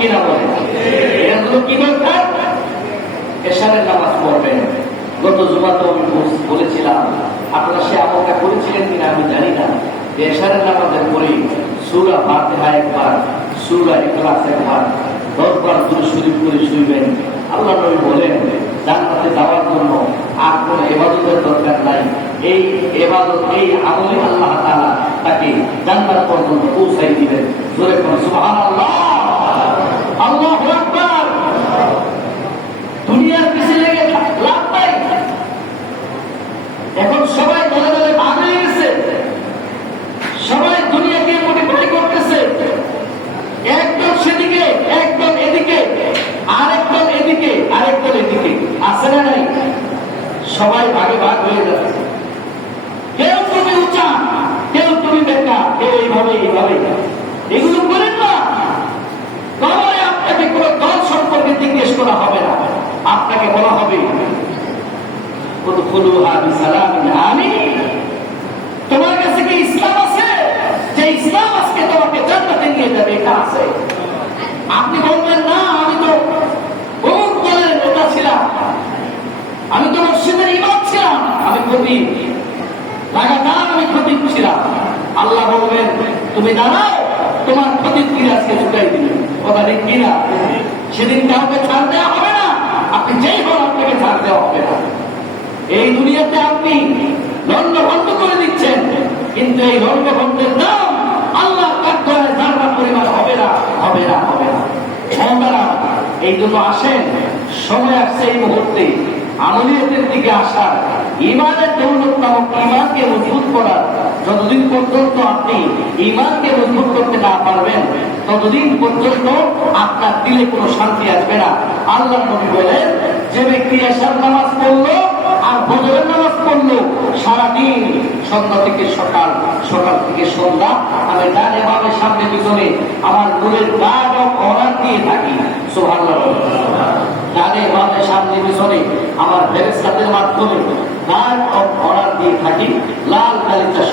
কিনা বলে? এগুলো কি দরকার? এশারের নামাজ পড়বেন। গত জুমাতে আমি বলেছিলাম, আপনারা সে আমলটা করেছিলেন কিনা আমি জানি না, যে এশারের নামাজের পরে সুরা ফাতিহা একবার, সুরা ইখলাস একবার, দশবার দুরূদ শরীফ করে শুইবেন। আল্লাহ নবী বলেন, জান্নাতে যাওয়ার জন্য আর কোনো এবাদতের দরকার নাই। এই এবাদত এই আমলে আল্লাহ তাকে জান্নাত পর্যন্ত পৌঁছাই দিবেন। জোরে কোন সুবহানাল্লাহ! সবাই এদিকে এদিকে আছে সবাই ভাগে ভাগ হয়ে যাচ্ছে। কেউ তুমি উঁচা, কেউ তুমি বেকা, কেউ এইভাবে এইভাবে। এগুলো করেন না তবে আপনাকে কোনো দল সম্পর্কে জিজ্ঞেস করা হবে না। আপনাকে বলা হবে তোমার কাছে কি ইসলাম আছে? যে ইসলাম আজকে তোমাকে জান্নাতে নিয়ে যাবে, এটা আছে। আপনি বলবেন, না, আমি তো অমুক দলের নেতা ছিলাম। আমি তো মসজিদের ইমাম ছিলাম। আমি ক্ষতি লাগাতার আমি ক্ষতি ছিলাম। আল্লাহ বলবেন, তুমি দাঁড়াও, তোমার ক্ষতি কি আজকে ছুটাই দিবে। কথা ঠিক কিনা? সেদিন কাউকে ছাড় দেওয়া হবে না। আপনি যেই হন আপনাকে ছাড় দেওয়া হবে না। এই দুনিয়াতে আপনি দণ্ড বন্ধ করে দিচ্ছেন, কিন্তু এই দণ্ড বন্ধের দাম আল্লাহ কাঠগড়ায় জানলা পরিমাণ হবে না হবে না হবে না। মহতারা এই জন্য আসেন, সময় আসছে এই মুহূর্তে। আমলিয়তের দিকে আসার ইমানের দৌলত ইমানকে মজবুত করার, যতদিন পর্যন্ত আপনি ইমানকে মজবুত করতে না পারবেন ততদিন পর্যন্ত আপনার দিলে কোনো শান্তি আসবে না আল্লাহ নবী বলেন, যে ব্যক্তি এসার নামাজ পড়ল আর ফজরের নামাজ পড়ল, সারাদিন সন্ধ্যা থেকে সকাল সকাল থেকে সন্ধ্যা, আমি ডানে বামে সামনে পিছনে আমার নূরের গাঢ় অর্ডার দিয়ে থাকি। সুবহানাল্লাহ। ডানে বামে সামনে পিছনে আমার ফেরেশতাদের মাধ্যমে গাঢ় অর্ডার দিয়ে থাকি, লাল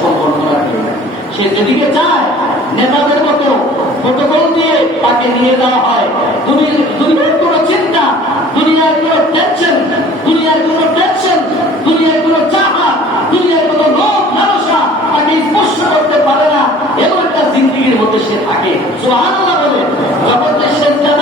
সম্পর্করা দিয়ে থাকি। সে যেদিকে যায় নেতাদের মতো তাকে নিয়ে যাওয়া হয়। দুনিয়ার কোনো চিন্তা, দুনিয়ার কোনো টেনশন দুনিয়ার কোনো টেনশন দুনিয়ার কোনো চাহা দুনিয়ার কোনো লোভ লালসা তাকে স্পর্শ করতে পারে না। এরকম একটা জিন্দিগির মধ্যে সে থাকে। সুবহানাল্লাহ বলে, যখন সে সেজদা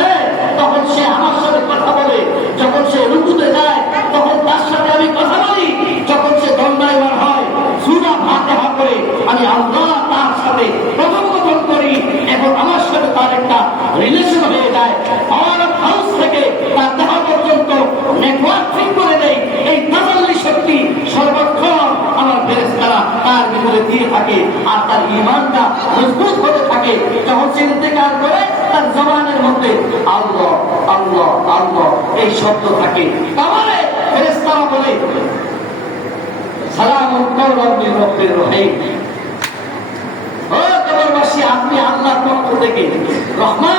তখন সে আমার সাথে কথা বলে। যখন সে রুকুতে যায় তখন তার সাথে আমি কথা বলি যখন সে দণ্ডায়মান হয় সুরা ফাতিহা করে আমি আল্লাহ তার সাথে কথোপকথন করি এবং আমার সাথে তার একটা রিলেশন হয়ে যায় আমার হাউস থেকে তার দেহা পর্যন্ত নেটওয়ার্ক ঠিক করে দেয় এই তাজাল্লি শক্তি সর্বক্ষণ আমার ফেরেশতারা তার ভিতরে দিয়ে থাকে আর তার ইমানটা মজবুত হতে থাকে। যখন সে করে তার জবানের মধ্যে আল্লাহ আল্লাহ আল্লাহ এই শব্দ থাকে। তাহলে ফেরেশতারা বলে আপনি আল্লাহর পক্ষ থেকে রহমান